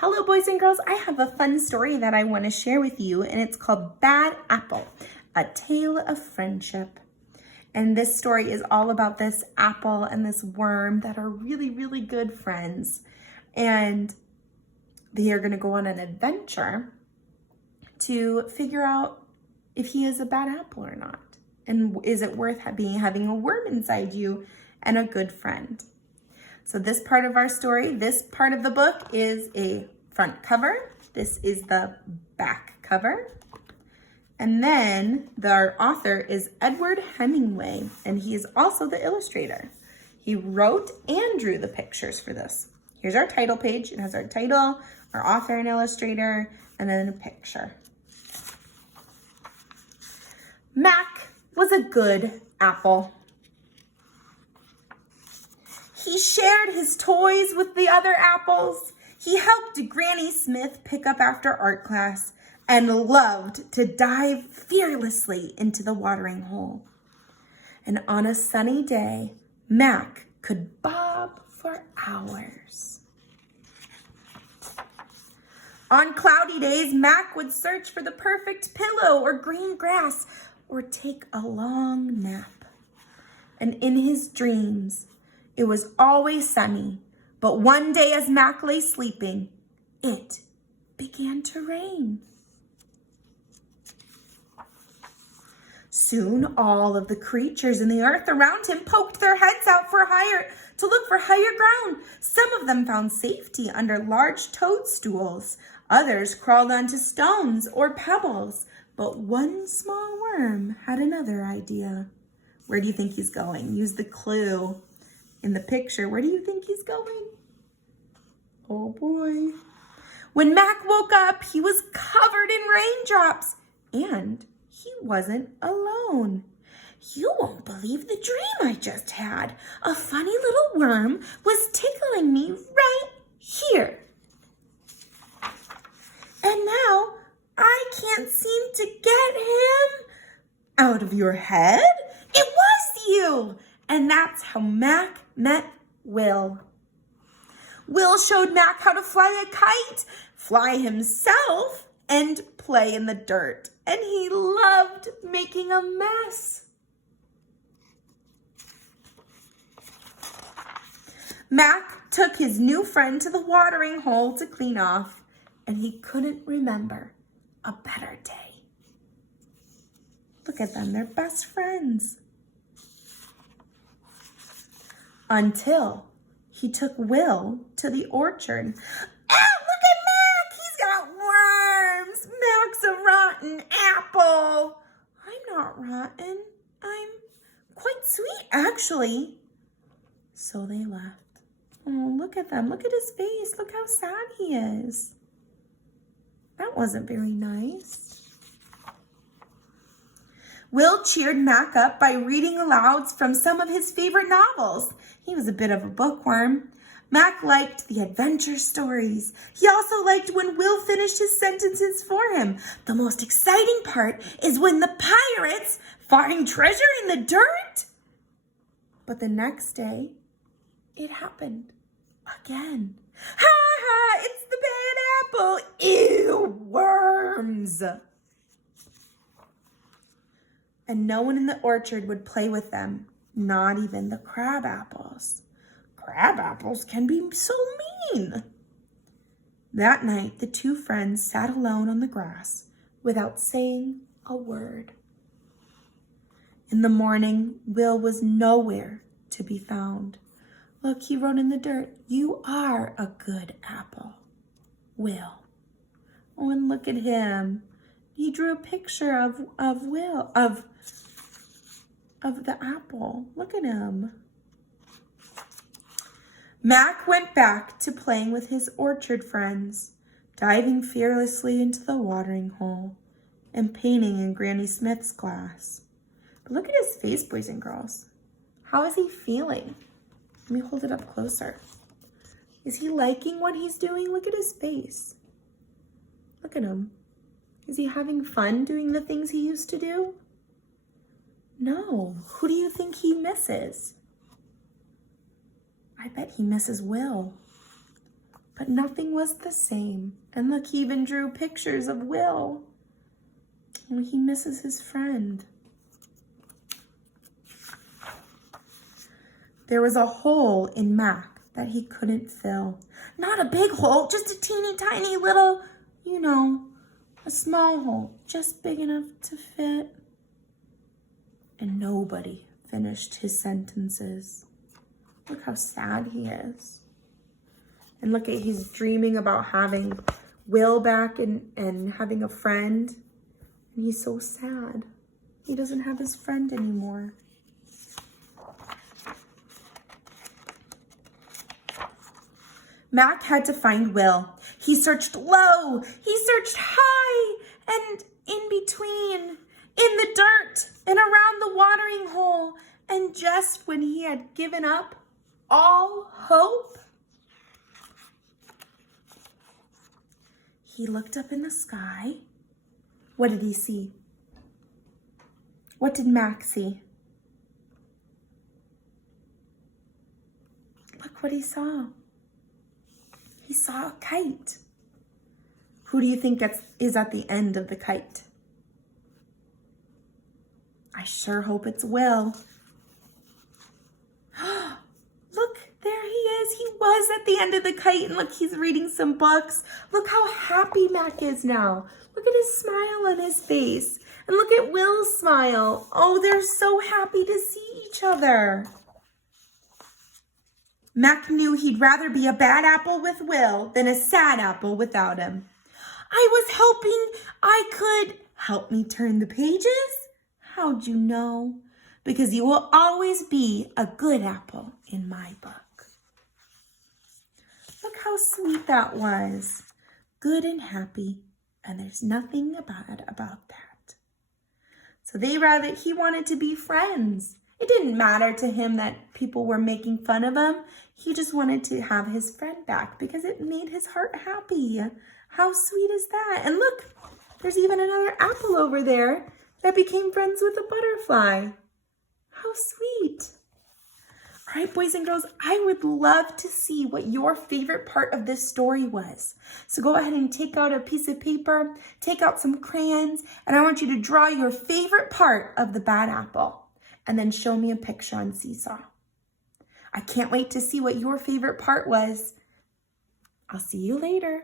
Hello, boys and girls. I have a fun story that I want to share with you, and it's called Bad Apple, A Tale of Friendship. And this story is all about this apple and this worm that are really, really good friends. And they are going to go on an adventure to figure out if he is a bad apple or not. And is it worth having a worm inside you and a good friend? So this part of our story, this part of the book is a front cover. This is the back cover. And then our author is Edward Hemingway, and he is also the illustrator. He wrote and drew the pictures for this. Here's our title page. It has our title, our author and illustrator, and then a picture. Mac was a good apple. He shared his toys with the other apples. He helped Granny Smith pick up after art class and loved to dive fearlessly into the watering hole. And on a sunny day, Mac could bob for hours. On cloudy days, Mac would search for the perfect pillow or green grass or take a long nap. And in his dreams, it was always sunny, but one day as Mac lay sleeping, it began to rain. Soon all of the creatures in the earth around him poked their heads out to look for higher ground. Some of them found safety under large toadstools. Others crawled onto stones or pebbles. But one small worm had another idea. Where do you think he's going? Use the clue in the picture. Where do you think he's going? Oh boy. When Mac woke up, he was covered in raindrops, and he wasn't alone. You won't believe the dream I just had. A funny little worm was tickling me right here. And now I can't seem to get him out of your head. It was you. And that's how Mac met Will. Will showed Mac how to fly a kite, fly himself, and play in the dirt. And he loved making a mess. Mac took his new friend to the watering hole to clean off, and he couldn't remember a better day. Look at them, they're best friends. Until he took Will to the orchard. Ah, look at Mac! He's got worms! Mac's a rotten apple! I'm not rotten. I'm quite sweet, actually. So they left. Oh, look at them. Look at his face. Look how sad he is. That wasn't very nice. Will cheered Mac up by reading aloud from some of his favorite novels. He was a bit of a bookworm. Mac liked the adventure stories. He also liked when Will finished his sentences for him. The most exciting part is when the pirates find treasure in the dirt. But the next day, it happened again. Ha ha, it's the bad apple. Ew, worms. And no one in the orchard would play with them, not even the crab apples. Crab apples can be so mean. That night, the two friends sat alone on the grass without saying a word. In the morning, Will was nowhere to be found. Look, he wrote in the dirt, "You are a good apple, Will." Oh, and look at him. He drew a picture of Will, of the apple. Look at him. Mac went back to playing with his orchard friends, diving fearlessly into the watering hole and painting in Granny Smith's glass. But look at his face, boys and girls. How is he feeling? Let me hold it up closer. Is he liking what he's doing? Look at his face. Look at him. Is he having fun doing the things he used to do? No. Who do you think he misses? I bet he misses Will. But nothing was the same. And look, he even drew pictures of Will. Oh, he misses his friend. There was a hole in Mac that he couldn't fill. Not a big hole, just a teeny tiny little, a small hole, just big enough to fit. And nobody finished his sentences. Look how sad he is. And look at, he's dreaming about having Will back and having a friend. And he's so sad. He doesn't have his friend anymore. Mac had to find Will. He searched low, he searched high, and in between, in the dirt, and around the watering hole. And just when he had given up all hope, he looked up in the sky. What did he see? What did Mac see? Look what he saw. He saw a kite. Who do you think is at the end of the kite? I sure hope it's Will. Look, there he is. He was at the end of the kite, and look, he's reading some books. Look how happy Mac is now. Look at his smile on his face. And look at Will's smile. Oh, they're so happy to see each other. Mac knew he'd rather be a bad apple with Will than a sad apple without him. I was hoping I could. Help me turn the pages? How'd you know? Because you will always be a good apple in my book. Look how sweet that was. Good and happy, and there's nothing bad about that. So he wanted to be friends. It didn't matter to him that people were making fun of him. He just wanted to have his friend back because it made his heart happy. How sweet is that? And look, there's even another apple over there that became friends with a butterfly. How sweet. All right, boys and girls, I would love to see what your favorite part of this story was. So go ahead and take out a piece of paper, take out some crayons, and I want you to draw your favorite part of the bad apple. And then show me a picture on Seesaw. I can't wait to see what your favorite part was. I'll see you later.